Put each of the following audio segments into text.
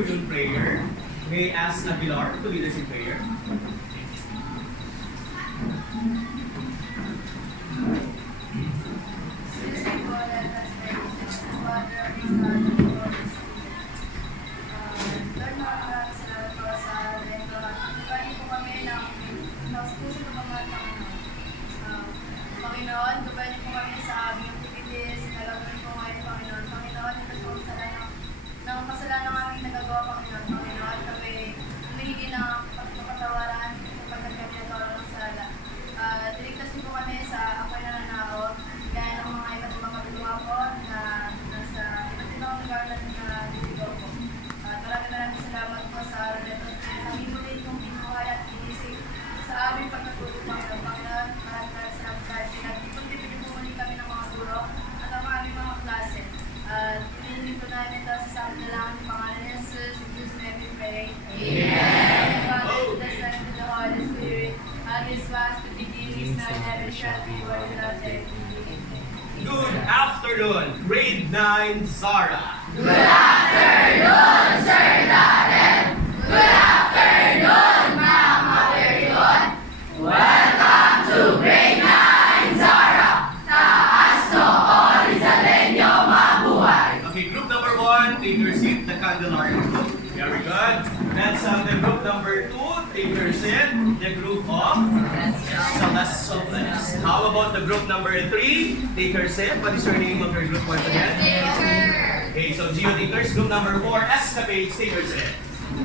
afternoon prayer. May I ask Aguilar to lead us in prayer. Panginoon, gabayan niyo po kami sa aming activities, nalagyan po ngayon, Panginoon. Panginoon, ito po ng kasalanan aming nagagawa, Panginoon. Panginoon, kami humihingi ng pagpapatawaran sapagkat kami nagawa ng sala. Diligtas niyo po kami sa apoy na nanao, gaya ng mga iba't ibang kapitulungan po na nasa iba't ibang lugar na nililigaw po. Maraming salamat po sa araw nito. Kami muli itong binuhay at inisip sa aming pagkatulog, Panginoon. Panginoon, maraming salamat dahil pinag-ipon-ipon po muli kami ng mga guro at ang aming mga klase. Hinihingi po namin ito sa sabi na lang ng pangalan ni Jesus. In Jesus' name we pray. Amen. Father, to the Son, and to the Holy Spirit, as it was to begin, is now, and ever shall be, world without end. Good afternoon, grade 9 Zara. Good afternoon, Sir Darren. Good afternoon, Ma'am Maperion. Welcome to Grade 9, Zara. Taas noon, Rizaleño, mabuhay. Okay, group number 1, take your seat, the Candelaria group. Very good. That's the group number 2, take your seat, the group of Celestial Bless. How about the group number 3, take your seat. What is your name of your group once again? Okay, so Geodators, group number 4, Escapades, take your seat.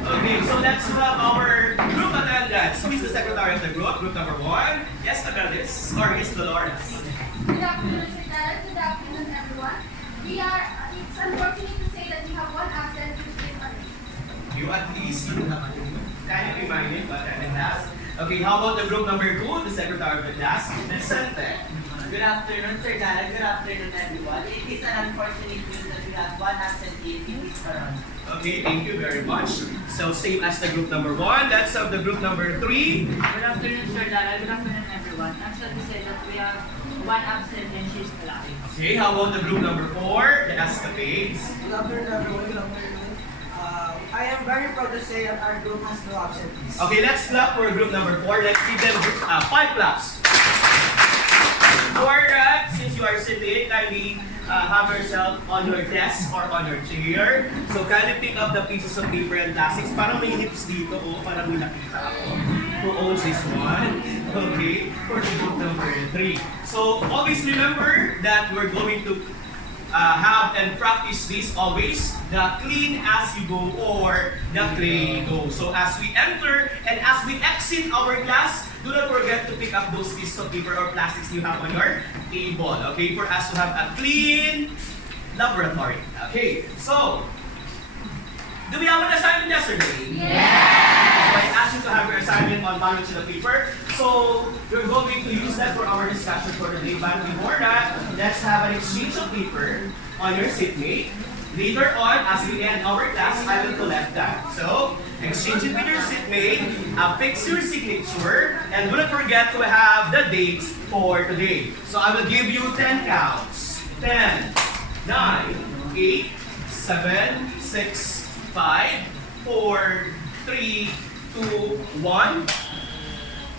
Okay, so let's have our group attendance. Who is the secretary of the group? Group number 1, yes, Amelis, or Miss Dolores. Good afternoon, Sir Darren. Good afternoon, everyone. It's unfortunate to say that we have one absent, which is Arif. You at least you have can you remind me what the class? Okay, how about the group number 2, the secretary of the class, Vicente? Good afternoon, Sir Darren. Good afternoon, everyone. It is an unfortunate news that we have one absentee in this forum. Okay, thank you very much. So same as the group number 1, that's of the group number 3. Good afternoon, Sir Darren. Good afternoon, everyone. I'm sad to say that we have one absent and she's Malaki. Okay, how about the group number 4, the Escapades? Good afternoon, everyone. Good afternoon. I am very proud to say that our group has no absentees. Okay, let's clap for group number 4. Let's give them 5 claps. For that, since you are sitting, kindly have yourself on your desk or on your chair. So kindly pick up the pieces of paper and plastics. Parang may hips dito, parang may nakita ako. Who owns this one? Okay, for the group number 3. So always remember that we're going to have and practice this always, the clean as you go or the clean go. So as we enter and as we exit our class, do not forget to pick up those pieces of paper or plastics you have on your table, okay, for us to have a clean laboratory. Okay, so, do we have an assignment yesterday? Yes! So I asked you to have your assignment on ballot sheet of paper. So, we're going to use that for our discussion for today. But before that, let's have an exchange of paper on your seatmate. Later on, as we end our class, I will collect that. So, exchange it with your seatmate, affix your signature, and do not forget to have the dates for today. So, I will give you 10 counts. 10, 9, 8, 7, 6, 5, 4, 3, 2, 1.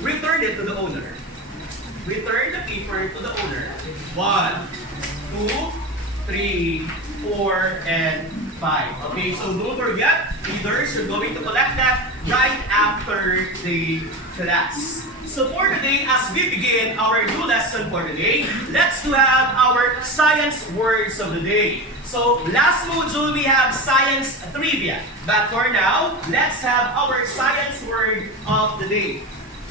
Return it to the owner. Return the paper to the owner. 1, 2, 3, 4, and 5. Okay, so don't forget, leaders, you're going to collect that right after the class. So for today, as we begin our new lesson for today, let's have our science words of the day. So last module we have science trivia, but for now, let's have our science word of the day.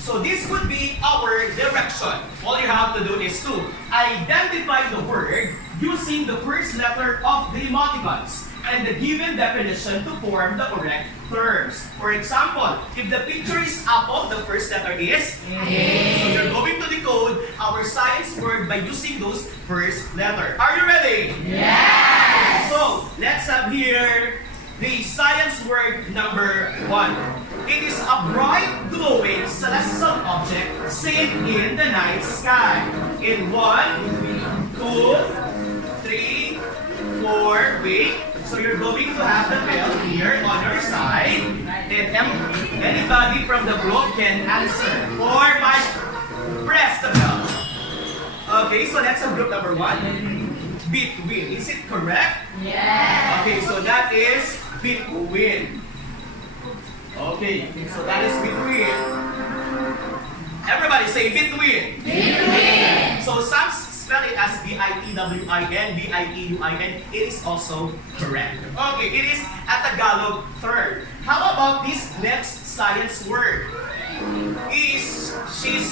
So this would be our direction. All you have to do is to identify the word using the first letter of the emoticons and the given definition to form the correct terms. For example, if the picture is apple, the first letter is A. So you're going to decode our science word by using those first letter. Are you ready? Yes! So let's have here the science word number 1. It is a bright, glowing celestial object seen in the night sky. In 1, 2, 3, 4, wait. So you're going to have the bell here on your side. And anybody from the group can answer. 4, 5, press the bell. Okay, so that's group number 1. Between. Is it correct? Yes. Okay, so that is between. Okay, so that is between. Everybody say between. Between. So some spell it as B-I-T-W-I-N, B-I-T-U-I-N. It is also correct. Okay, it is a Tagalog third. How about this next science word? She's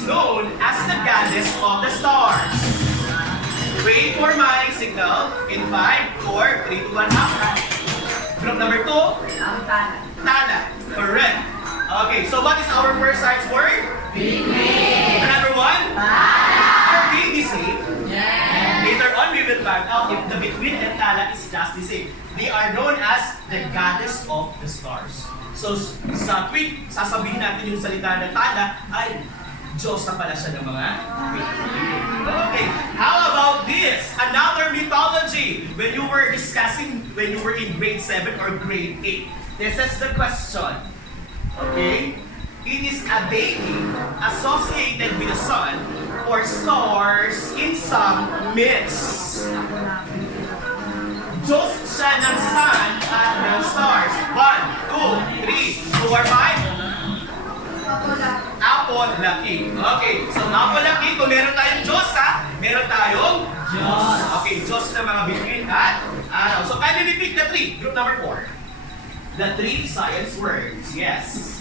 known as the goddess of the stars. Wait for my signal. In 5, 4, 3, 2, 1, up. Group number 2. Tala. Correct. Okay, so what is our first science word? Between. Number 1? Are they the same? Yes. Later on, we will find out if the between and tala is just the same. They are known as the goddess of the stars. So, sa tuwing sasabihin natin yung salita na tala, ay Diyos na pala siya ng mga between. Okay, how about this? Another mythology. When you were discussing, when you were in grade 7 or grade 8, this is the question. Okay? It is a deity associated with the sun or stars in some myths. Diyos siya ng sun at ng stars. 1, 2, 3, 4, 5. Apolaki. Okay, so Apolaki, kung meron tayong Diyos ha, meron tayong Diyos. Okay, Diyos na mga between at araw. So kindly repeat the 3, group number 4. The 3 science words, yes.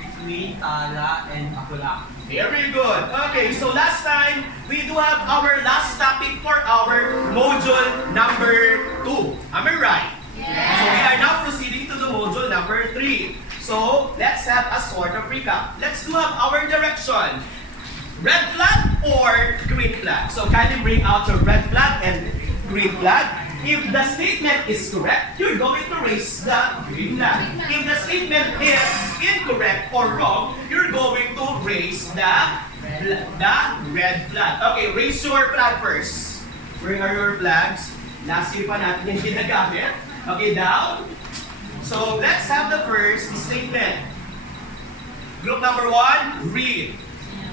Between, tala, and apula. Very good. Okay, so last time, we do have our last topic for our module number 2. Am I right? Yes. So we are now proceeding to the module number 3. So let's have a sort of recap. Let's do have our direction. Red flag or green flag? So kindly bring out your red flag and green flag. If the statement is correct, you're going to raise the green flag. If the statement is incorrect or wrong, you're going to raise the red flag. Okay, raise your flag first. Where are your flags? Last year pa natin yung ginagamit. Okay, down. So let's have the first statement. Group number 1, read.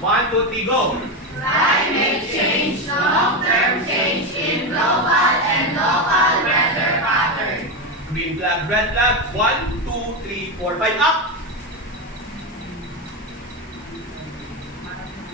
1, 2, 3, go. Climate change, long-term change in global and local weather pattern. Green flag, red flag. 1, 2, 3, 4, 5, up.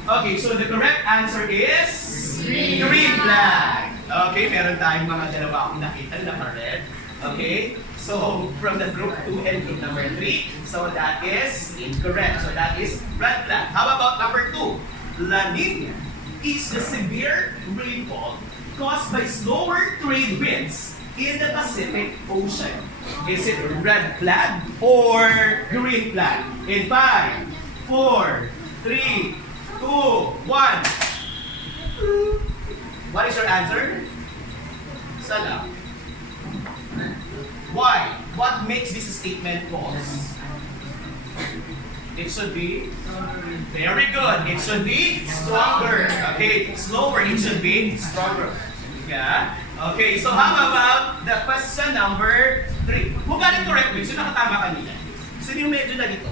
Okay, so the correct answer is green flag. Okay, meron tayong mga dalawa akong nakita na red. Okay, so from the group 2 and group number 3, so that is incorrect. So that is red flag. How about number 2? La Nina is the severe rainfall caused by slower trade winds in the Pacific Ocean. Is it red flag or green flag? In 5, 4, 3, 2, 1. What is your answer? Sana. Why? What makes this statement false? It should be very good. It should be stronger. Okay, slower. It should be stronger. Yeah. Okay, so how about the question number 3? Who got it correctly? Sino nakatama kanina? Sino yung medyo na dito?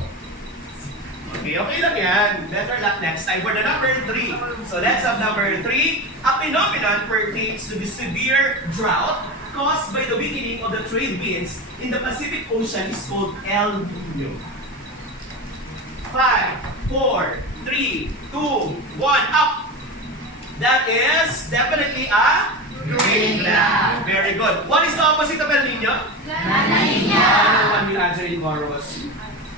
Okay, okay lang yan. Better luck next time for the number 3. So let's have number 3. A phenomenon pertains to the severe drought caused by the weakening of the trade winds in the Pacific Ocean is called El Niño. 5, 4, 3, 2, 1, up. That is definitely a green flag. Very good. What is the opposite of El Niño? La Niña. No one will answer in Moro's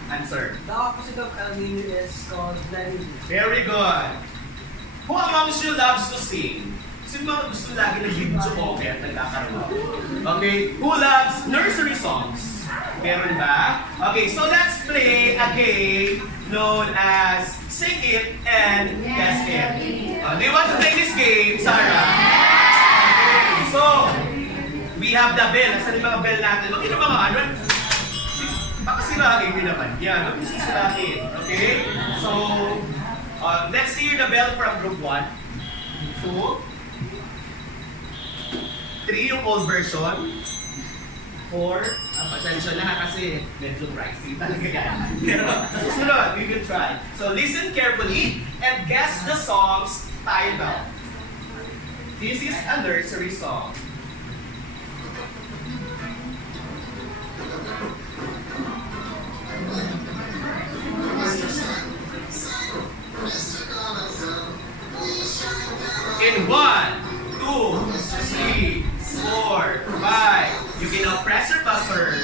answer. The opposite of El Nino is called La Nina. Very good. Who amongst you loves to sing? Sino mga gusto lagi ng video okay at nagkakaroon? Okay, who loves nursery songs? Meron ba? Okay, so let's play a game known as Sing It and Guess It. Do you want to play this game, Sarah? Okay, so, we have the bell. Nasaan yung mga bell natin? Huwag yung mga ano? Baka sirahin nyo naman. Yan, huwag yung sisirahin. Okay? So, let's hear the bell from group 1. 2. 3 yung old version. Pasensya na kasi medyo pricey talaga yan. Pero sa susunod, we will try. So listen carefully and guess the song's title. This is a nursery song. In 1, 2, 3, 4, 5. You can now press your buzzer.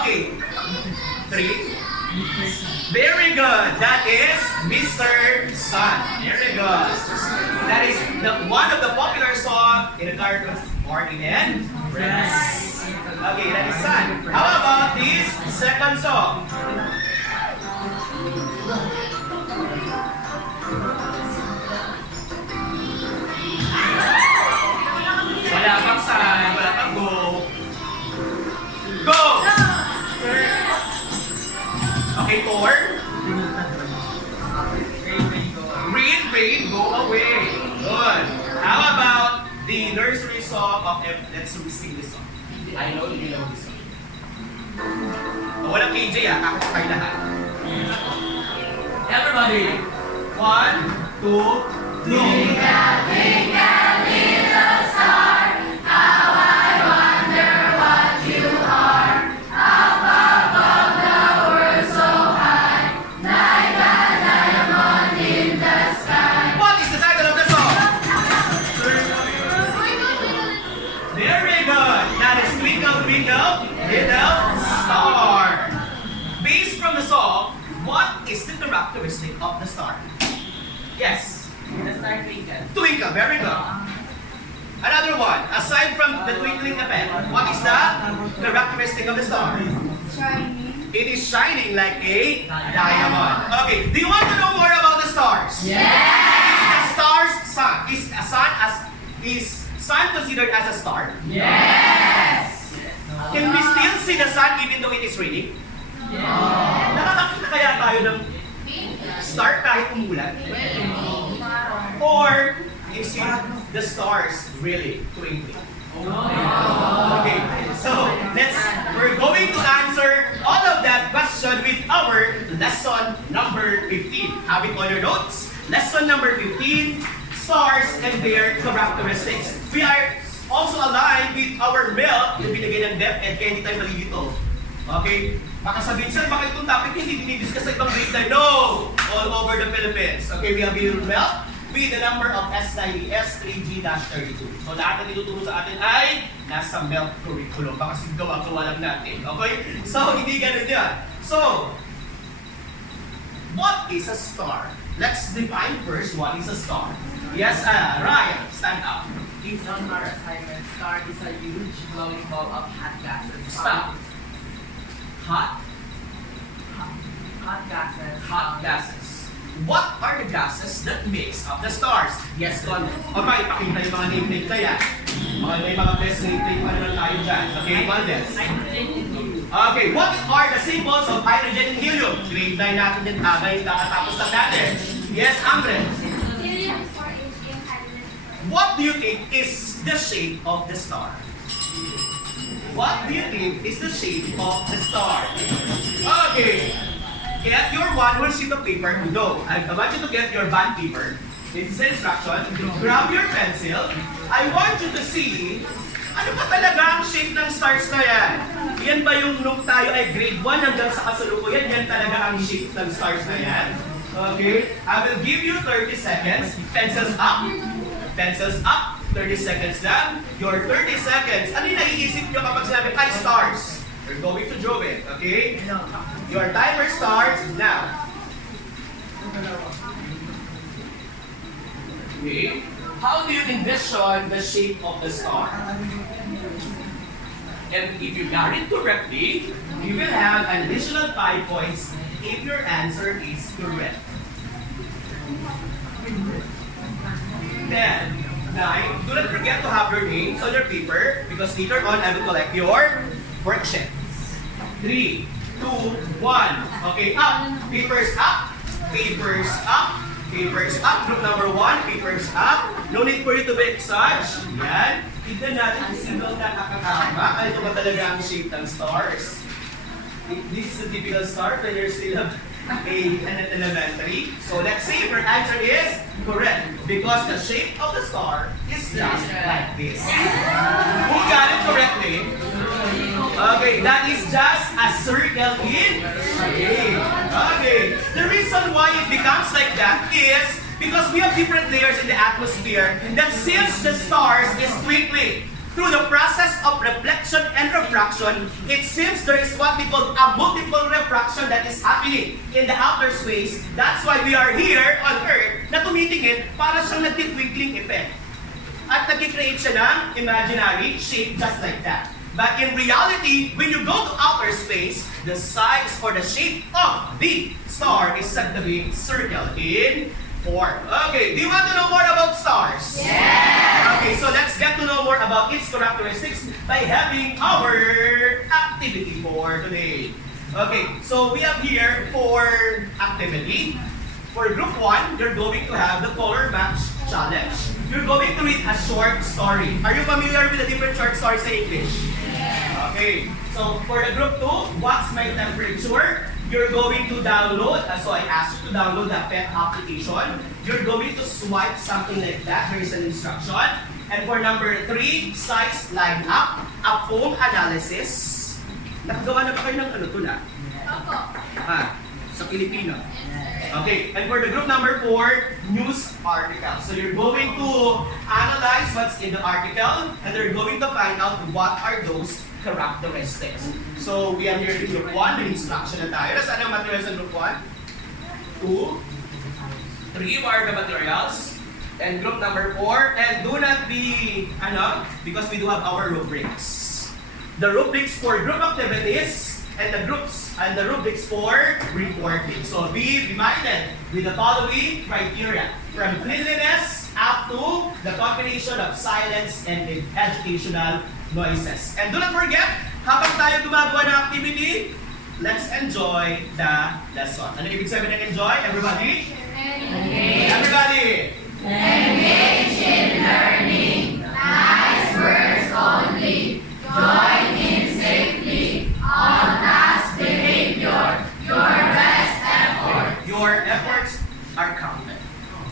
Okay. 3. Very good. That is Mr. Sun. Very good. That is one of the popular songs in the cartoons Barney and Friends. Okay, that is Sun. How about this second song? Wala pang Sun, wala pang go. Go! Okay, 4. Read, read, go away. Good. How about the nursery song of let's sing this song. I know you know this song. Oh, walang KJ kakasakay lahat. Everybody. 1, 2, 3. Twinkle, twinkle, little star, how I wonder what you are. Up above the world so high, like a diamond in the sky. What is the title of the song? Very good. That is Twinkle, Twinkle, Little Star. Based from the song, what is the characteristic of the star? Yes. The star twinkle. Twinkle, very good. Another one. Aside from the twinkling effect, what is the characteristic of the star? Shining. It is shining like a diamond. Okay, do you want to know more about the stars? Yes! Is the star's sun? Is sun considered as a star? Yes! Can we still see the sun even though it is raining? Yes! Nakakakita kaya tayo ng star kahit umulan? Or is it the stars really twinkling? Okay, so we're going to answer all of that question with our lesson number 15. Have it on your notes? Lesson number 15, stars and their characteristics. We are also aligned with our milk na binigay ng DepEd kaya hindi tayo malilito. Okay? Baka sabihin, sir, bakit itong topic hindi dinidiscuss sa ibang grade tayo? No! All over the Philippines. Okay, we have your milk with the number of S90, S3G-32. So lahat na tinuturo sa atin ay nasa milk curriculum. Baka gawa-gawa lang natin. Okay? So, hindi ganun yan. So, what is a star? Let's define first what is a star. Yes, Ryan, stand up. Based on our assignment, star is a huge glowing ball of hot gases. Stop. Hot Hot gases. hot gases. What are the gases that makes up the stars? Yes, Con. Okay, pakita yung mga name na yan. May mga best name pa naman tayo dyan. Okay, Valdes. Nitrogen and helium. Okay, what are the symbols of hydrogen and helium? Grade 9 natin din. Ngayon kakatapos lang natin. Yes, Ambre. Helium is for Hg and hydrogen is for What do you think is the shape of the star? What do you think is the shape of the star? Okay. Get your one sheet of paper. No, I want you to get your bond paper. This is the instruction. Grab your pencil. I want you to see ano ba talaga ang shape ng stars na yan? Yan ba yung nung tayo ay grade 1 hanggang sa kasalukuyan? Yan talaga ang shape ng stars na yan? Okay? I will give you 30 seconds. Pencils up. Pencils up. 30 seconds lang. Your 30 seconds. Ano yung naiisip nyo kapag sinabi, ay, stars? We're going to draw it. Okay? Your timer starts now. Okay? How do you envision the shape of the star? And if you got it correctly, you will have an additional 5 points if your answer is correct. 10, 9, do not forget to have your names on your paper because later on I will collect your worksheet. 3, 2, 1. Okay, up. Papers up. Papers up. Papers up. Group number 1, papers up. No need for you to be exage. Yan. Tignan natin kung sino ang nakakakama. Ito ba talaga ang shape ng stars? This is the typical star when you're still an elementary. So let's see if your answer is correct. Because the shape of the star is just like this. Who got it correctly? Okay, that is just a circle in shape. Okay. The reason why it becomes like that is because we have different layers in the atmosphere that since the stars is twinkling, through the process of reflection and refraction, it seems there is what we call a multiple refraction that is happening in the outer space. That's why we are here on Earth na tumitingin para siyang nagtitwinkling effect. At nag-create siya ng imaginary shape just like that. But in reality, when you go to outer space, the size or the shape of the star is said to be circle in form. Okay, do you want to know more about stars? Yeah! Okay, so let's get to know more about its characteristics by having our activity for today. Okay, so we have here for activity. For group 1, you're going to have the color match challenge. You're going to read a short story. Are you familiar with the different short stories in English? Yeah. Okay, so for the group 2, what's my temperature? You're going to download, so I asked you to download the PET application. You're going to swipe something like that. There is an instruction. And for number 3, size line up, a foam analysis. Nakagawa na ba kayo ng ano to na? Opo. Sa Pilipino. Okay, and for the group number 4, news article. So you're going to analyze what's in the article, and they're going to find out what are those characteristics. So we have here in group 1, may instruction na tayo. Saan ang materials in group 1? 2, 3, what are the materials? And group number 4, and do not be, because we do have our rubrics. The rubrics for group activities, and the rubrics for reporting. So be reminded with the following criteria. From cleanliness up to the combination of silence and educational noises. And do not forget, habang tayo gumagawa ng activity, let's enjoy the lesson. Ano ibig sabihin ng enjoy? Everybody? Engage. Everybody! Engage in learning. Nice words only. Join in safely. All task behavior. Your best effort. Your efforts are counted.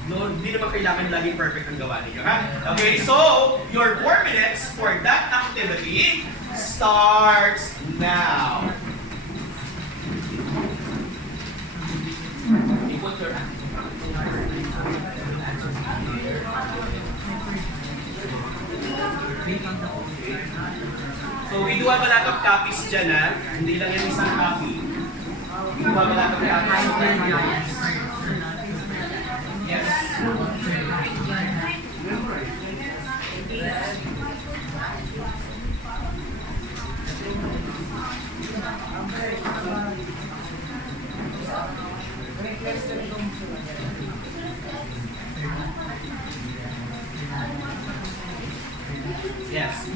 No, hindi naman kailangan laging perfect ang gawa ninyo, ha? Okay, so, your 4 minutes for that activity starts now. You put your So, we do have a lot of copies dyan, ha? Hindi lang yan isang copy. We do have a lot of copies. Yes. Yes.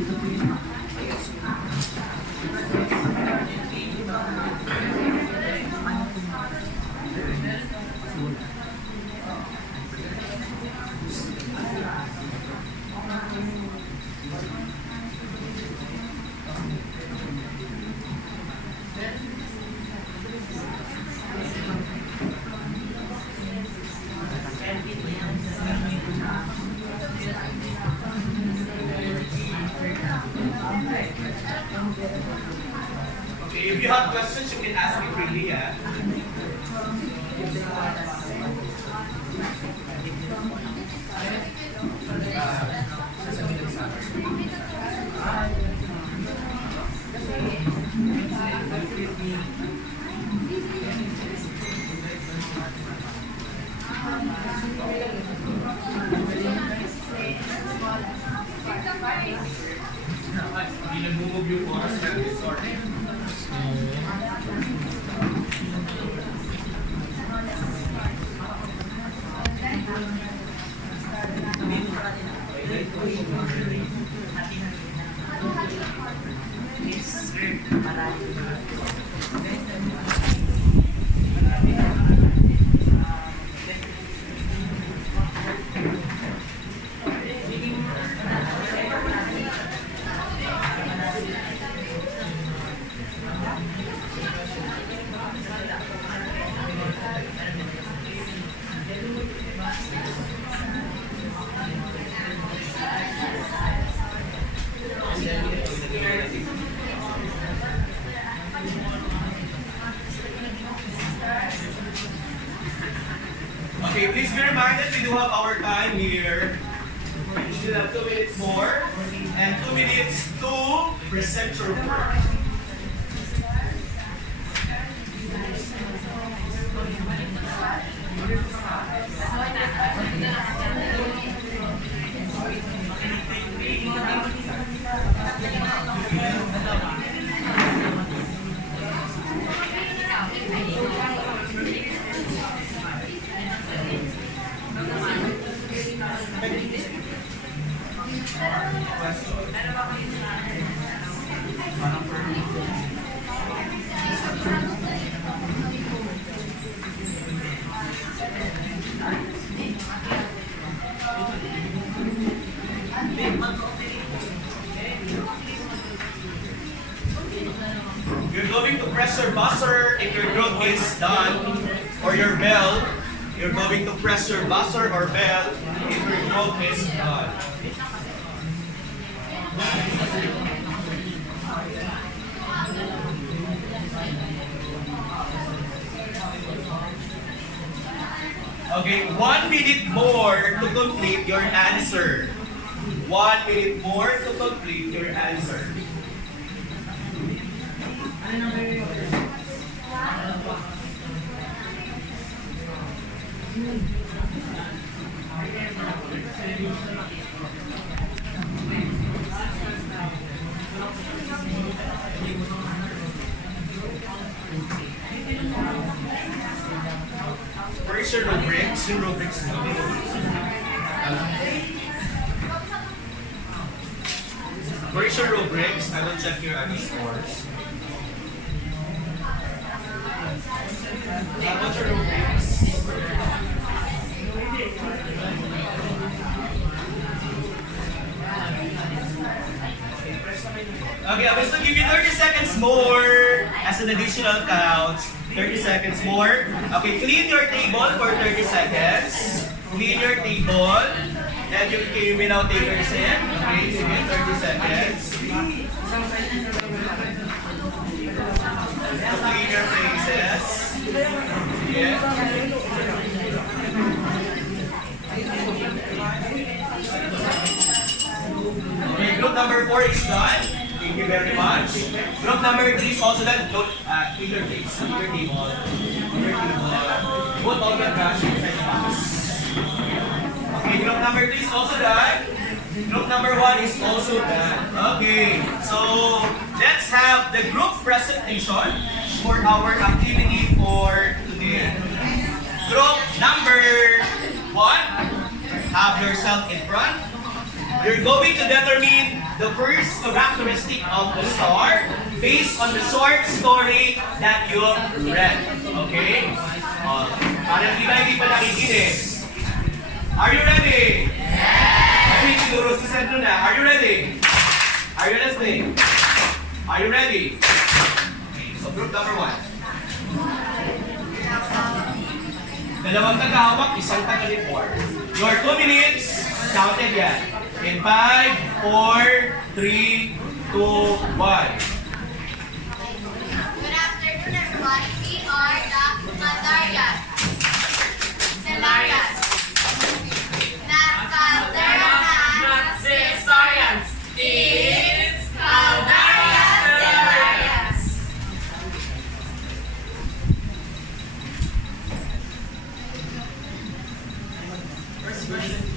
Okay, if you have questions, you can ask me freely, yeah? Hindi nag-move yung oras ng disorder. here. You still have 2 minutes more. And 2 minutes to present your work. You're going to press your buzzer if your group is done, or your bell. You're going to press your buzzer or bell if your group is done. Okay, 1 minute more to complete your answer. 1 minute more to complete your answer. Where is your rubrics? Your rubrics. Where is your rubrics? I will check your other scores. What's your rubrics? Okay, I'm just gonna give you 30 seconds more as an additional count. 30 seconds more. Okay, clean your table for 30 seconds. Clean your table. And you may now take your seat. Okay, sige, 30 seconds. To clean your faces. Sige. Okay, group number 4 is done. Thank you very much. Group number 3 is also done. Don't clean your face. Clean your table. Clean your table. Put all your trash inside the box. Okay, group number 3 is also done. Group number 1 is also done. Okay, so let's have the group presentation for our activity for today. Group number 1, have yourself in front. You're going to determine the first characteristic of the star based on the short story that you read. Okay? Parang hindi pa nakikinig. Are you ready? Yes! I think siguro si Sandro na. Are you ready? Are you listening? Are you ready? Okay, so group number 1. Dalawang tagahawak, isang taga-report. Your 2 minutes, counted yan. In 5, 4, 3, 2, 1. Good afternoon, everyone. We are the Caldarias. Celarias. Not Caesarians. It's Caldarias Celarias. First question.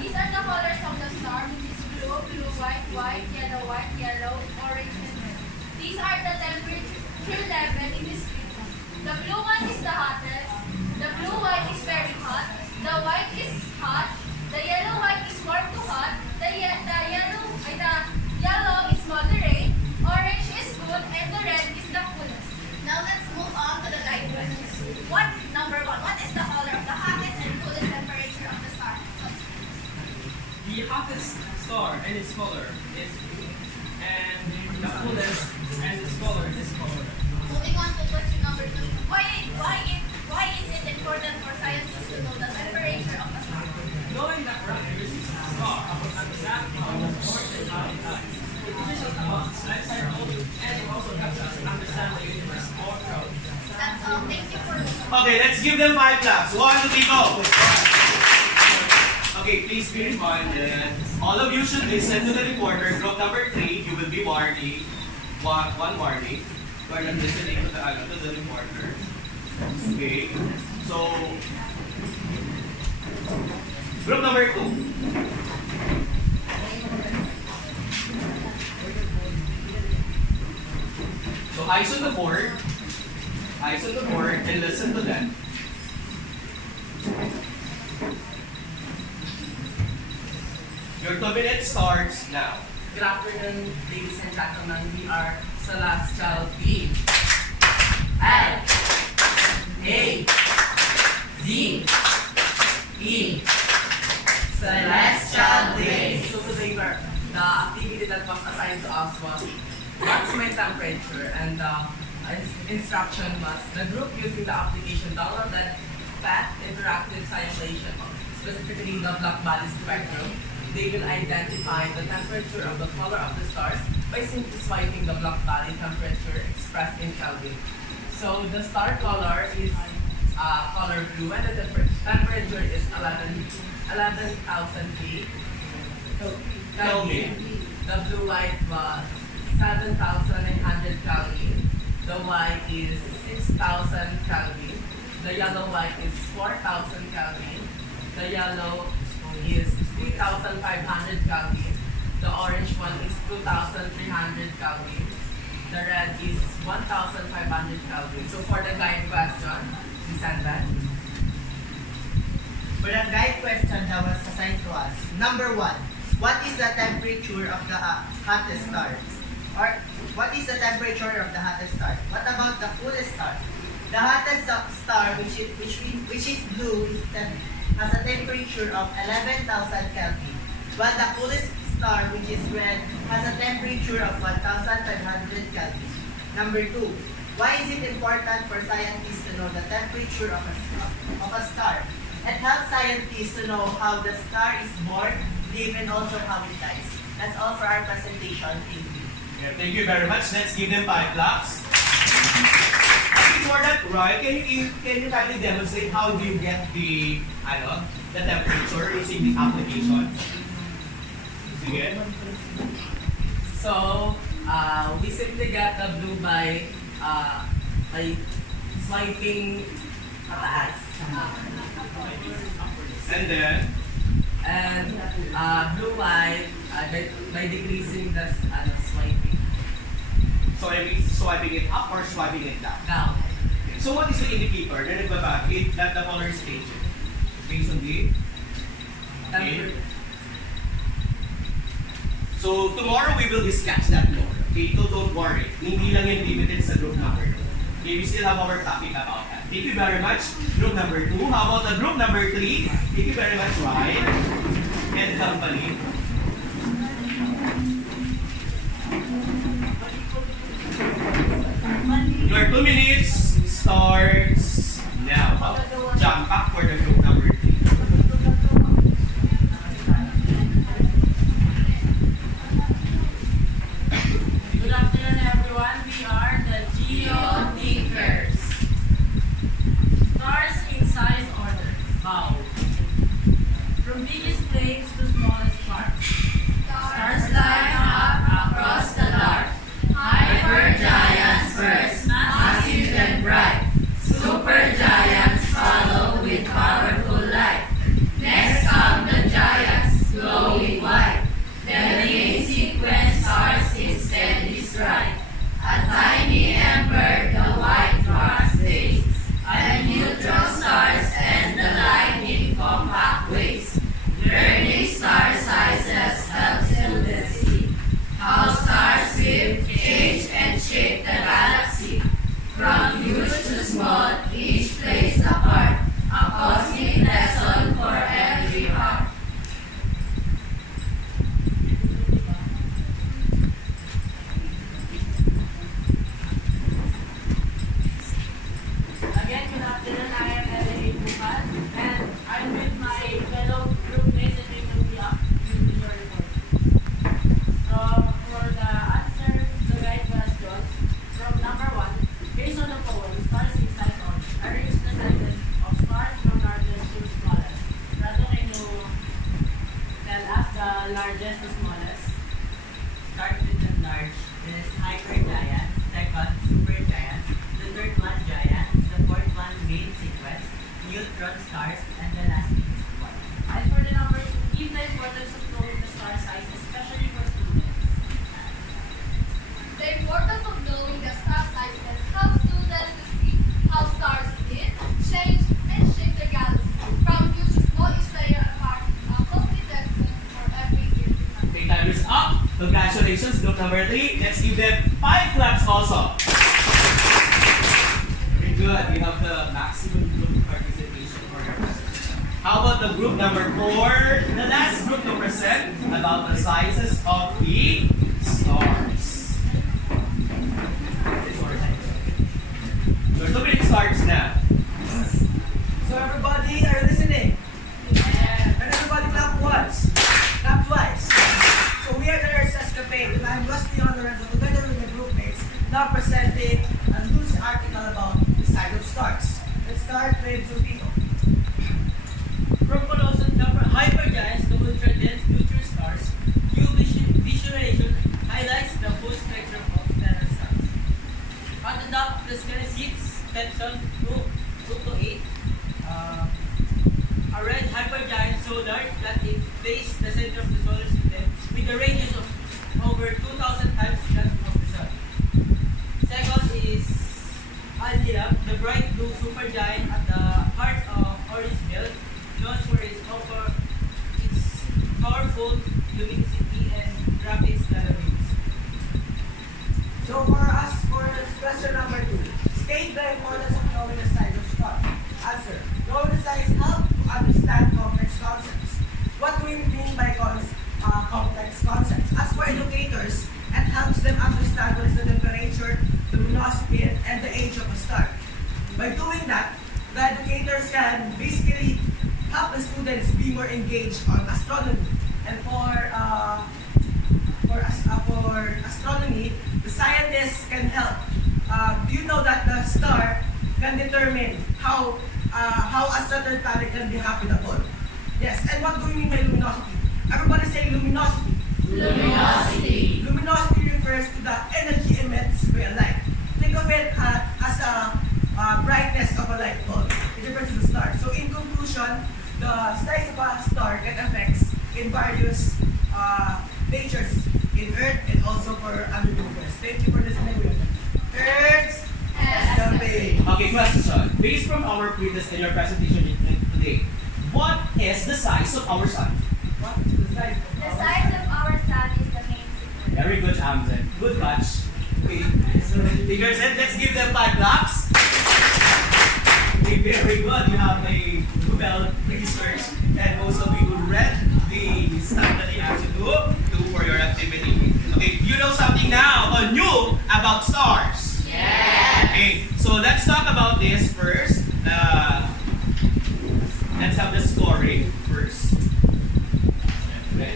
These are the colors of the star, which is blue, blue, white, white, yellow, orange, and red. These are the temperature level in this picture. The blue one is the hottest. The blue white is very hot. The white is hot. The yellow white is more too hot. The yellow is moderate. Orange is good, and the red is the coolest. Now let's move on to the light questions. Number 1. What is the color of the hottest and coolest temperature of the star? The hottest star and its color is blue, and the coolest and its color is color. Moving on to question number 2. Why is it important for scientists to know the temperature Let's give them 5 claps. 1, 2, 3, go. Okay, please be reminded. All of you should listen to the reporter. Group number 3, you will be warning. One warning. You are not listening to the reporter. Okay. So, group number 2. So eyes on the board. Eyes on the board and listen to them. Your 2 minutes starts now. Good afternoon, ladies and gentlemen. We are Celestial B. L. A. Z. E. Celestial Day. So today, the activity that was assigned to us was what's my temperature, and the instruction was the group using the application downloaded PET interactive simulation, specifically the Black Body spectrum. They will identify the temperature of the color of the stars by simply swiping the black body temperature expressed in Kelvin. So the star color is color blue, and the temperature is 11,000 Kelvin. The blue light was 7,900 Kelvin. The white is 6,000 Kelvin. The yellow light is 4,000 Kelvin. The yellow is 3,500 Kelvin. The orange one is 2,300 Kelvin. The red is 1,500 Kelvin. So for the guide question, we send that. For the guide question that was assigned to us, number 1, what is the temperature of the hottest star? Or what is the temperature of the hottest star? What about the coolest star? The hottest star, which is blue, has a temperature of 11,000 Kelvin, while the coolest star, which is red, has a temperature of 1,500 Kelvin. Number 2, why is it important for scientists to know the temperature of a star? It helps scientists to know how the star is born, live, and also how it dies. That's all for our presentation. Thank you. Yeah, thank you very much. Let's give them 5 claps. Before that, Roy, can you kindly demonstrate how do you get the temperature using the application? Sige. So we simply get the blue by swiping pataas. And then, Blue white by decreasing the swiping swiping it up or swiping it down? down. So what is the indicator na nagbabagay that the color is changing? Based on the... Okay. So tomorrow we will discuss that more. Okay, so don't worry. Hindi lang yan limited sa group number 2. Okay, we still have our topic about that. Thank you very much, group number 2. How about the group number 3? Thank you very much, Ryan and company. Your 2 minutes starts now. Jump back for the group number 3. Good afternoon, everyone. We are the Geothinkers. Stars in size order. Wow. From biggest flames to smallest sparks. Stars line up across the dark. Hypergiants first, massive and bright. Supergiants follow with powerful light. Next come the giants, glowing white. Their main sequence stars instead is right. A tiny ember, the white dwarf stays. And neutron stars and the light in compact ways. Learning largest to smallest. Start with the large. Then is hypergiant. Second, supergiant. The third one, giant. The fourth one, main sequence. Neutron stars. And the last is one. And for the number 2, give the importance of knowing the star size, especially for students. The importance of knowing the star sizes helps students to see how stars split, change, and shape the galaxy, from huge to small each layer apart, a costly lesson for every year. Okay, time is up. Congratulations, group number 3. Let's give them 5 claps also. Very good. You have the maximum group participation for your presentation. How about the group number 4? The last group to present about the sizes of the stars. So, 2 minutes starts now. So everybody are listening? And everybody clap once, clap twice. So we are the Earth's Escapade, and I'm Rusty Honorable together with my group mates, now presenting a news article about the size of stars. Let's start with Filipino. From colossal number hypergiants to ultra-dense neutron stars, visualization highlights the full spectrum of stellar stars. At the top, the scale sits Tetson 2 to 8. A red hypergiant so dark that it faced the center of the solar system with a radius of over 2,000 times that of the sun. Second is Alnilam, the bright blue supergiant at the heart of Orange Belt, known for its powerful luminosity and rapid stellar waves. So for us, for question number 2, state the importance of knowing the size of stars. Answer. Knowing the size helps to understand complex concepts. What do we mean by complex concepts? As for educators, it helps them understand what is the temperature, the luminosity, and the age of a star. By doing that, the educators can basically help the students be more engaged on astronomy. And for astronomy, the scientists can help. Do you know that the star can determine how a certain planet can be habitable at all? Yes, and what do we mean by luminosity? Everybody say luminosity. Luminosity. Luminosity refers to the energy emitted by a light. Think of it as a brightness of a light bulb. It refers to the star. So in conclusion, the size of a star can affect in various natures in Earth and also for other universe. Thank you for listening. Earth's Escapade. Okay, question. Based from our previous in your presentation today, what is the size of our sun? What is the size of The our size of our sun is the main sequence. Very good, Amzen. Good catch. Okay, so figures it. Let's give them 5 claps. Okay, very good. You have a well research and also we will read the stuff that you have to do for your activity. Okay, you know something now new about stars. Yes. Okay, so let's talk about this first. Let's have the scoring first. Okay.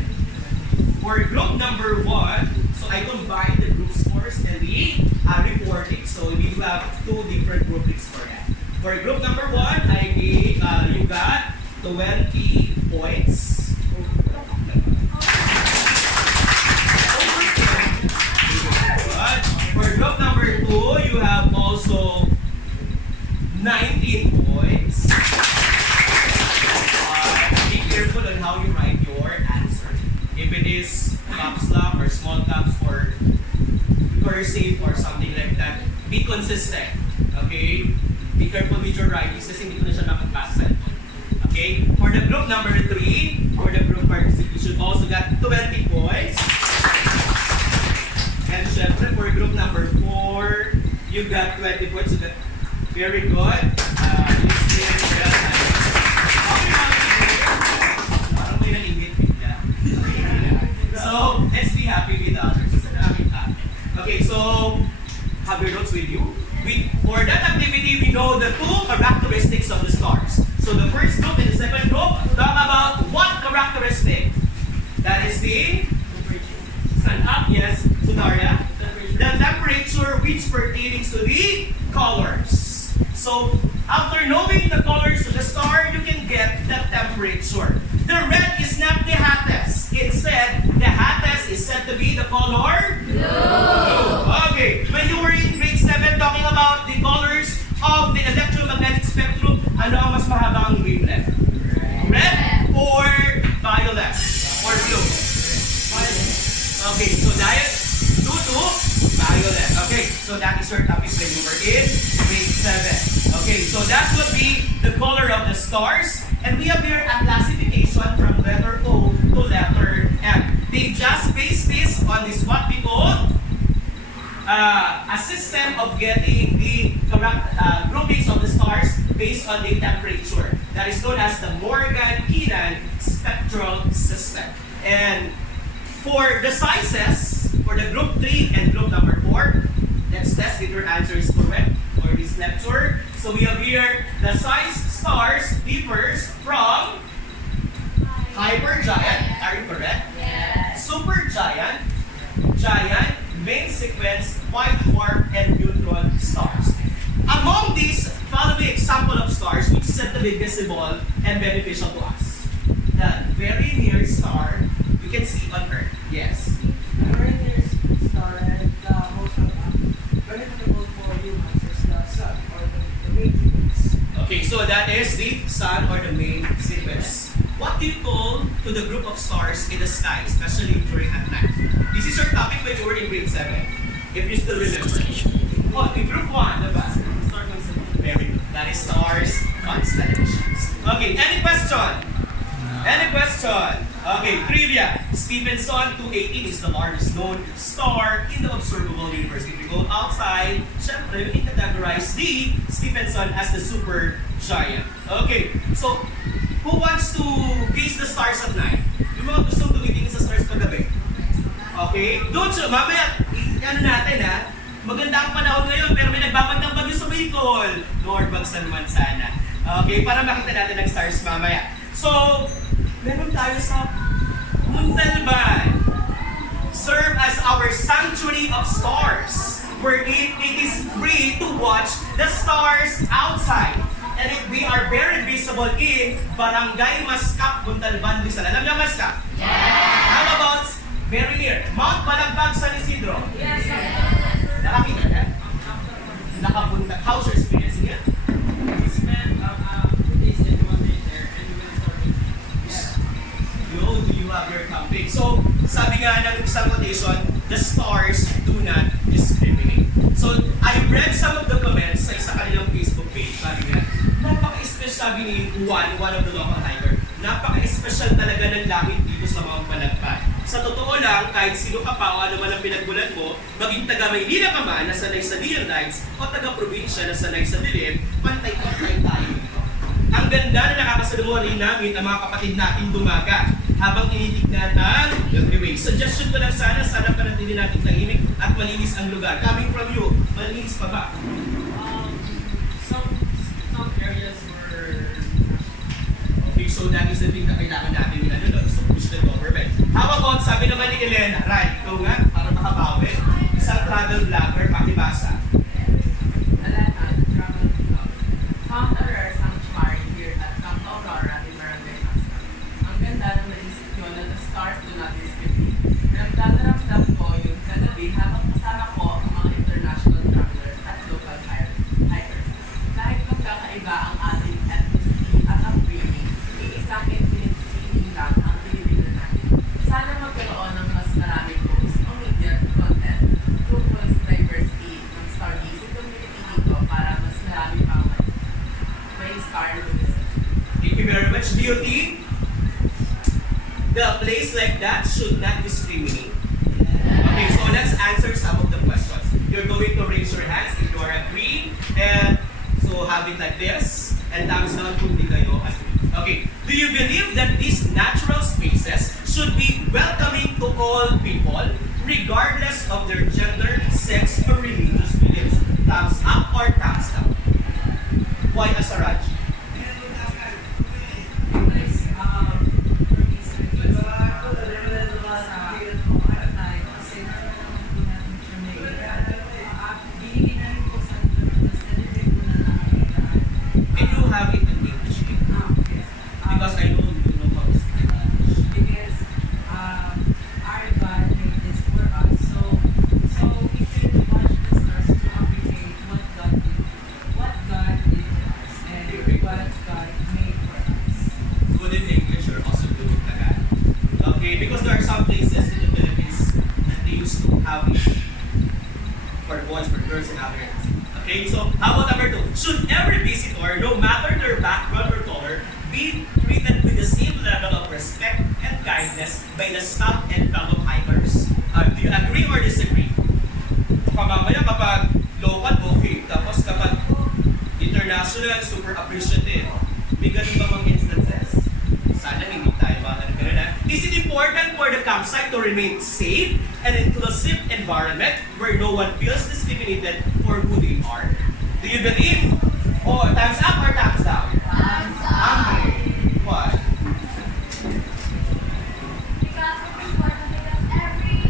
For group number 1, so I combined the group scores and the reporting. So we have 2 different groupings for that. For group number 1, I gave you got 20 points. For group number 2, you have also 19 points. Be careful on how you write your answer. If it is caps lock or small caps or cursive or something like that, be consistent. Okay? Be careful with your writing kasi hindi ko na siya nakapasa. Okay? For the group number 3, for the group participation, also got 20 points. And syempre, for group number 4, you got 20 points. So that very good. So, let's be happy with others. Okay, so, have your notes with you. For that activity, we know the 2 characteristics of the stars. So the first group and the second group talk about what characteristic? That is the sun up, yes, Sudaria. The temperature which pertains to the colors. So after knowing the colors of the star, you can get the temperature. The red is not the hottest. Instead, said to be the color? Blue. Okay. When you were in grade 7 talking about the colors of the electromagnetic spectrum, ano ang mas mahabang wavelength? Red or violet? Or blue? Violet. Okay, so diet blue to violet. Okay, so that is your topic when you were in grade 7. Okay, so that would be the color of the stars. And we have here a classification from letter O to letter M. They just base this on this what we call a system of getting the groupings of the stars based on the temperature. That is known as the Morgan-Keenan spectral system. And for the sizes, for the group 3 and group number 4, let's test if your answer is correct for this lecture. So we have here the size stars differs from hypergiant, are you correct? Yes. Supergiant, giant, main sequence, white dwarf, and neutron stars. Among these, follow the example of stars which is said to be visible and beneficial to us. The very near star we can see on Earth. Yes. Foreigners started most benefitable for humans is the sun or the main sequence. Okay, so that is the sun or the main sequence. What do you call to the group of stars in the sky, especially during at night? This is your topic when you were in grade 7, if you still remember. Oh, in group 1, diba? Star constellation. Very good. That is stars, constellations. Okay, any question? Any question? Okay, trivia. Stephenson 218 is the largest known star in the observable universe. If we go outside, syempre, we can categorize the Stephenson as the super giant. Okay, so who wants to gaze the stars at night? Yung mga gustong tumitingin sa stars paggabi? Okay, doon siya. Mamaya, ano natin ha? Maganda ang panahon ngayon, pero may nagbabandang bagyo sa Bicol. Lord, bagsan man sana. Okay, para makita natin ang stars mamaya. So, meron tayo sa Montalban. Serve as our sanctuary of stars, wherein it is free to watch the stars outside. And we are very visible in Barangay Mascap, Montalban, Rizal. Alam niyo Mascap? Yes! How about very near? Mount Balagbag, San Isidro? Yes, sir. Nakakita ka? Nakapunta. How's your experience here? We spent 2 days and 1 day there and we went starting. Do you have your camping? So, sabi nga ng isang quotation, the stars do not discriminate. So, I read some of the comments sa isa kanilang Facebook page. Sabi nga, napaka-special, sabi ni Juan, one of the local hiker, napaka-special talaga ng langit dito sa Mount Balagbag. Sa totoo lang, kahit sino ka pa o ano man ang pinagmulan mo, maging taga Maynila ka man na sanay sa neon lights o taga probinsya na sanay sa dilim, pantay-pantay tayo dito. Ang ganda na nakakasaluhan rin namin ang mga kapatid natin dumagat habang initignan ang Milky Way. Suggestion ko lang sana panatili natin tahimik at malinis ang lugar. Coming from you, malinis pa ba? Some areas were Okay, so that is the thing na kailangan natin so push the government. How about, sabi naman ni Elena, right, ito nga, para makabawi, isang travel vlogger, pakibasa. Elena, travel vlog. Found a rare sanctuary here at Camp Aurora in Barangay Mascap. Ang ganda na naisip nyo na the stars do not discriminate. Ramdam ko yung kagabi habang kasama ko ang mga international travelers at local hikers. Kahit magkakaiba ang ating ethnicity at upbringing, iisang infinite feeling lang ang tinitingnan natin. Sana magkaroon ng mas maraming posts o media content tungkol sa diversity ng stargazing community dito para mas marami pang may star notice. Thank you very much, DOT. The place like that should not discriminate. Okay, so let's answer some of the questions. You're going to raise your hands if you are agree. And so have it like this. And thumbs down kung di kayo agree. Okay, do you believe that these natural spaces should be welcoming to all people, regardless of their gender, sex, or religious beliefs? Thumbs up or thumbs down? Why Asaraji? Can you have it in English? Because I know you know how to speak English. Because our God made have it for boys, for girls, and others. Okay, so how about number 2? Should every visitor, no matter their background or color, be treated with the same level of respect and kindness by the staff and fellow hikers? Do you agree or disagree? Mamaya kapag local, okay. Tapos kapag international, super appreciative. May ganun ba mga instances? Sana hindi tayo mga ganun na. Is it important for the campsite to remain safe and inclusive environment where no one feels discriminated for who they are? Do you believe? Oh, thumbs up or thumbs down? Thumbs up. Okay. What? Because it's important because every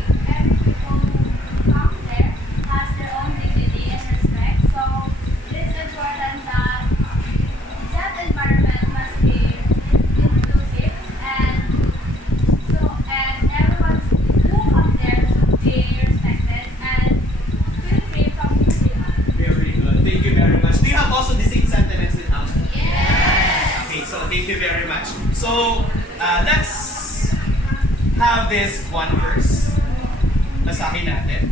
people who come there has their own dignity and respect. So it is important that that environment must be inclusive and everyone who comes there should be respected and feel free from who they are. Very good. Thank you very much. Do you have also the same sentiments in house? Yes. Okay, so thank you very much. So, let's have this one verse. Basahin natin.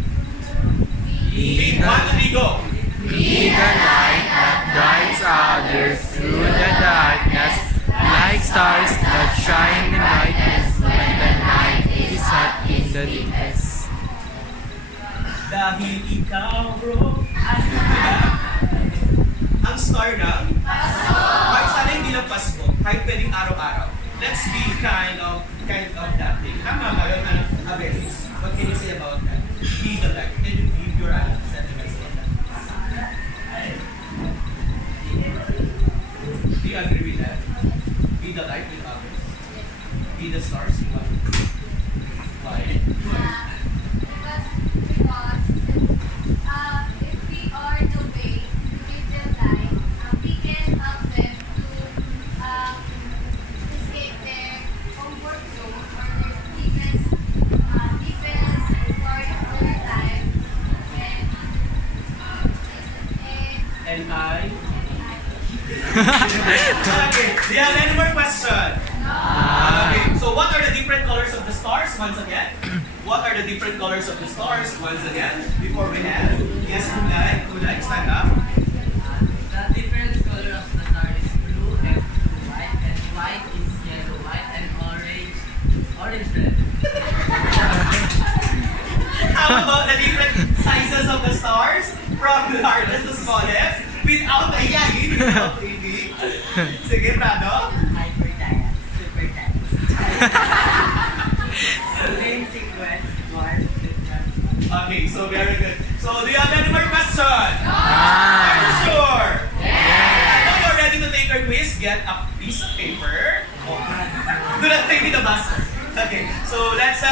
Okay, 1, 2, 3, go! Be the light that guides others through the darkness, like stars that shine in brightness when the night is hot in the deepest. Dahil ikaw, bro. Ang star na, kahit sana hindi lang Pasko, kahit pwedeng araw-araw. Let's be kind of that thing. Tama ba yun? Abelis? What can you say about that? Be the light. Can you give your sentiments on that? Do you agree with that? Be the light with others. Be the stars. Why? Because if we are the way to give them light, we can help them to escape their comfort zone or their deepest part of their life. And I? Okay, do you have any more questions? Okay, so what are the different colors of the stars once again? What are the different colors of the stars once again? Before we have, yes, Kulay, stand up. The different color of the star is blue and white, and white is yellow, white, and orange red. How about the different sizes of the stars? From the largest to smallest? Without a yagi, without a D. Sige, Prado. Hyper giants, super giants. Main sequence, dwarf, different. Okay, so very good. So, do you have any more questions? Are you sure? I know you're ready to take our quiz. Get a piece of paper. Do not take me the bus. Okay, so that's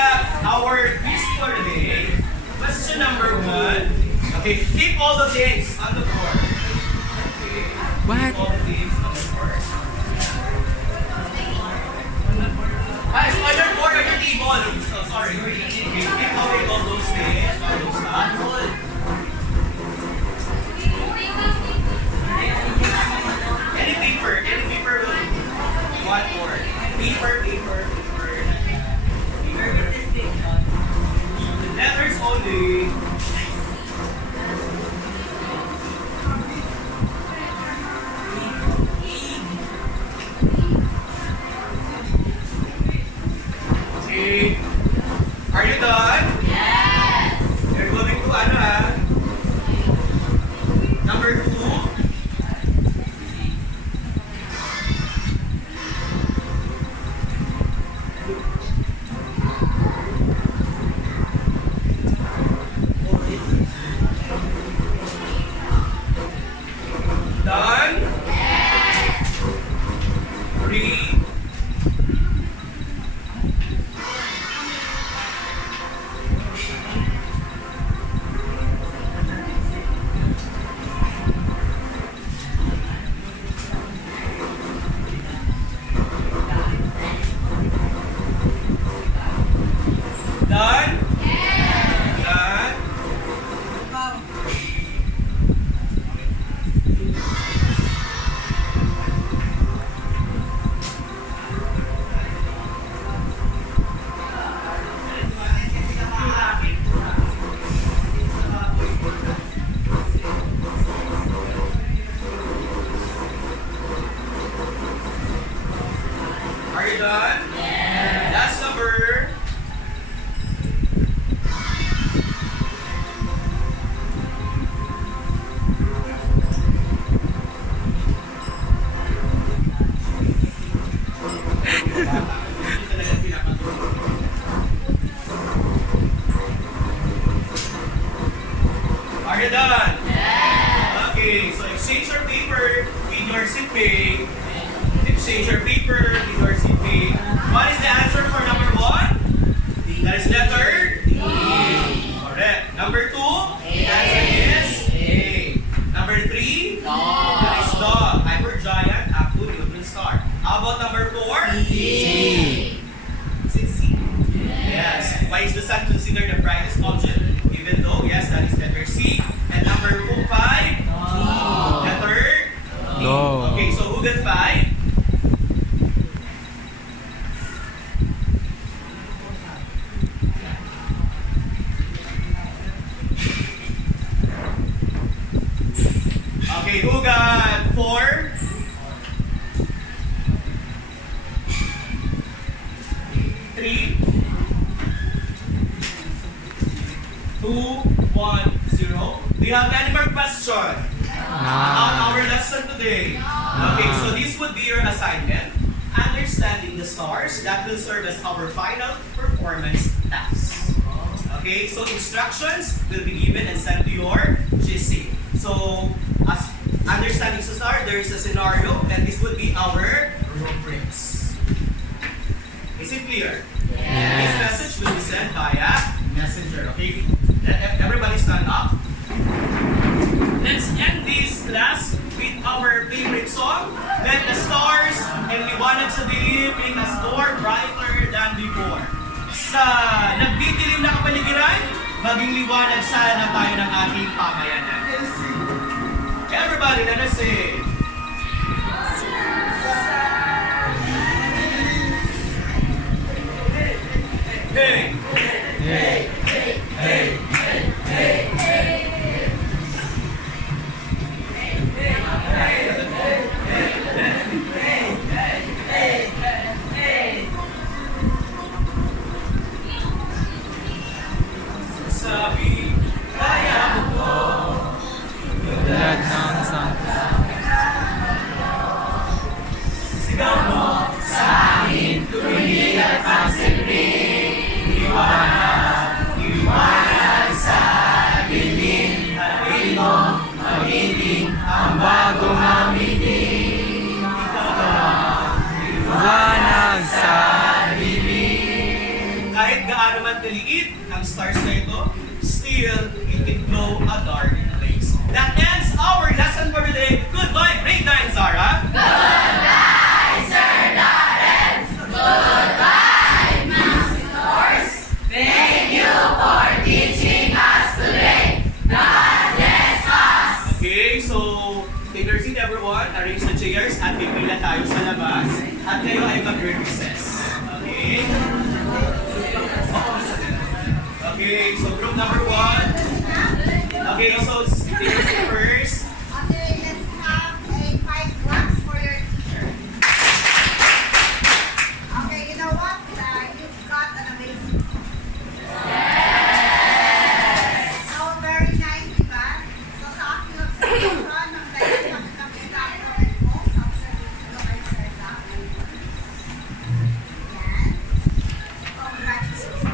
our quiz for today. Question number 1. Okay, keep all the things on the board. Okay, What? keep all the things on the board. Guys, on your board, on your table. So, sorry. Okay, keep all those things, all those stuff. Any paper will. What board? Paper. Urban distinction. Letters only. Okay. Are you done? Yes! You're going to number 2. Done? Yes! 3. done? Last number. Are you done? Okay, so exchange your paper with your seatmate. Exchange your paper with your seatmate. What is the answer for number 1? That is letter D. Correct. Number 2? The answer is A. Number 3? That is dog. Hypergiant, apple, neutron star. How about number 4? C. Is it C? Yes. Why is the sun considered the brightest object? Even though, yes, that is letter C. And number 5? Letter D. No. Okay, so who got 5? Okay, who got 4? 3, 2, 1, 0. Do you have any more questions about our lesson today? Okay, so this would be your assignment. Understanding the stars that will serve as our final performance task. Okay, so instructions will be given and sent to your GC. So, as understanding the star, there is a scenario, and this would be our rubrics. Is it clear? This message will be sent via messenger. Okay, let everybody stand up. Let's end this class with our favorite song. Let the stars and liwanag sa dilim make us more brighter than before. Sa nagdidilim na kapaligiran, maging liwanag sana tayo ng ating pamayanan. Everybody, let us sing. Hey! Hey. Hey! Sabi, kaya mo to. Tulad ng isang Sigaw mo sa akin, tumingin at pagsiring. Liwanag, liwanag sa dilim. Halin mo, magiging ang bagong hamiting. liwanag sa Kahit gaano man kaliit ang stars na ito, still, it can glow a dark place. That ends our lesson for today. Goodbye, grade 9, Zara. Goodbye, Sir Darren. Goodbye, Master Horse. Thank you for teaching us today. God bless us. Okay, so take your seat everyone, arrange the chairs at pipila tayo sa labas at kayo ay mag-recess. Okay? Okay, so group number 1. Okay, so take your seat first. Okay, let's have a 5 claps for your teacher. Okay, you know what? You've got an amazing So, very nice, diba? So, sa aking observation, ng dahil kami tayo and most observation of our Sir Darren. Yan. Congratulations.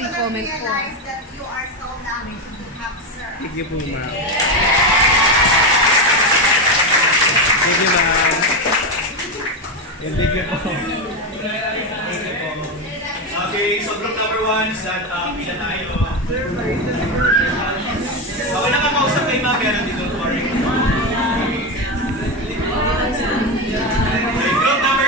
You will realize that you are so lucky to have Sir. Thank you po, ma'am. Thank you, ma'am. Thank you po. Okay, so group number 1 is that pila tayo. Ako nakakausap kay ma'am, meron dito.